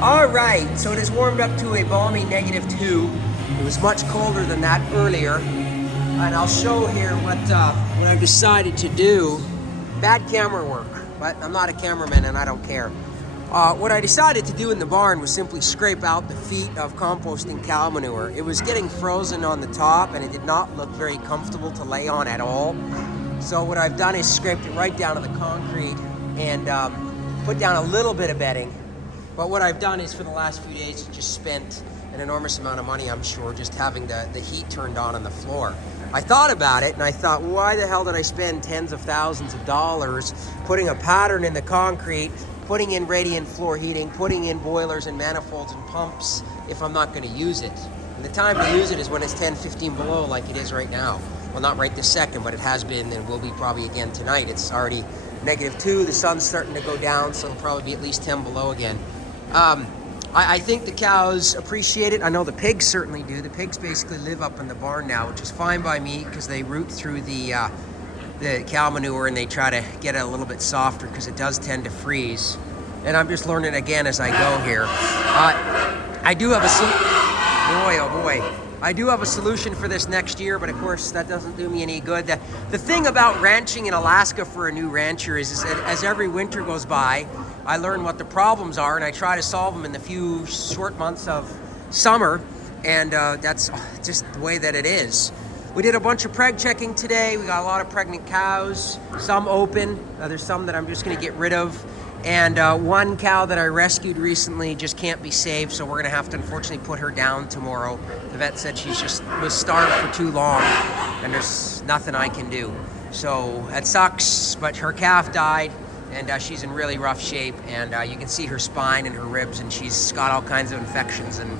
All right, so it has warmed up to a balmy -2. It was much colder than that earlier, and I'll show here what I've decided to do. Bad camera work, but I'm not a cameraman and I don't care. What I decided to do in the barn was simply scrape out the feet of composting cow manure. It was getting frozen on the top and it did not look very comfortable to lay on at all. So what I've done is scraped it right down to the concrete and put down a little bit of bedding. But what I've done is for the last few days just spent an enormous amount of money, I'm sure, just having the heat turned on the floor. I thought about it and I thought, why the hell did I spend tens of thousands of dollars putting a pattern in the concrete, putting in radiant floor heating, putting in boilers and manifolds and pumps if I'm not going to use it? And the time to use it is when it's 10, 15 below like it is right now. Well, not right this second, but it has been and will be probably again tonight. It's already -2, the sun's starting to go down, so it'll probably be at least 10 below again. I think the cows appreciate it. I know the pigs certainly do. The pigs basically live up in the barn now, which is fine by me because they root through the cow manure and they try to get it a little bit softer because it does tend to freeze. And I'm just learning again as I go here. I do have I do have a solution for this next year, but of course that doesn't do me any good. The thing about ranching in Alaska for a new rancher is that as every winter goes by, I learn what the problems are and I try to solve them in the few short months of summer, and that's just the way that it is. We did a bunch of preg checking today. We got a lot of pregnant cows, some open. There's some that I'm just gonna get rid of. And one cow that I rescued recently just can't be saved, so we're gonna have to unfortunately put her down tomorrow. The vet said she just was starved for too long and there's nothing I can do. So that sucks, but her calf died and she's in really rough shape, and you can see her spine and her ribs, and she's got all kinds of infections and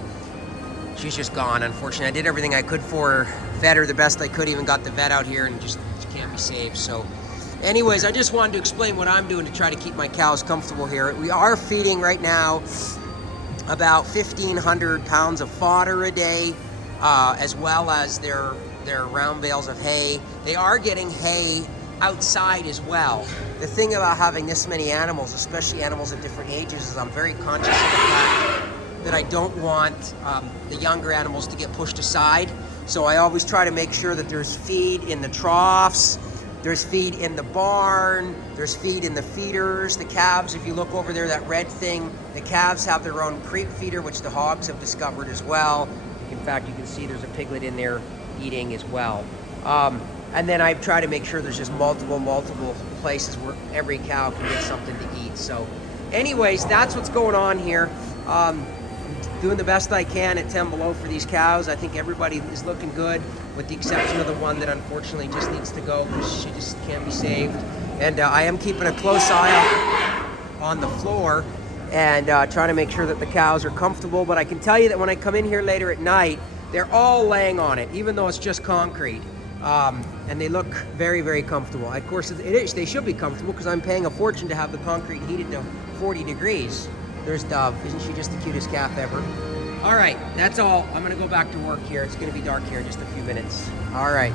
she's just gone, unfortunately. I did everything I could for her, fed her the best I could, even got the vet out here, and just she can't be saved. So anyways, I just wanted to explain what I'm doing to try to keep my cows comfortable here. We are feeding right now about 1,500 pounds of fodder a day, as well as their round bales of hay. They are getting hay outside as well. The thing about having this many animals, especially animals at different ages, is I'm very conscious of the fact that I don't want the younger animals to get pushed aside. So I always try to make sure that there's feed in the troughs, there's feed in the barn, there's feed in the feeders. The calves, if you look over there, that red thing, the calves have their own creep feeder, which the hogs have discovered as well. In fact, you can see there's a piglet in there eating as well. And then I try to make sure there's just multiple places where every cow can get something to eat. So anyways, that's what's going on here. Doing the best I can at 10 below for these cows. I think everybody is looking good, with the exception of the one that unfortunately just needs to go because she just can't be saved. And I am keeping a close eye on the floor and trying to make sure that the cows are comfortable. But I can tell you that when I come in here later at night, they're all laying on it, even though it's just concrete. And they look very, very comfortable. Of course, they should be comfortable because I'm paying a fortune to have the concrete heated to 40 degrees. There's Dove. Isn't she just the cutest calf ever? All right, that's all. I'm gonna go back to work here. It's gonna be dark here in just a few minutes. All right.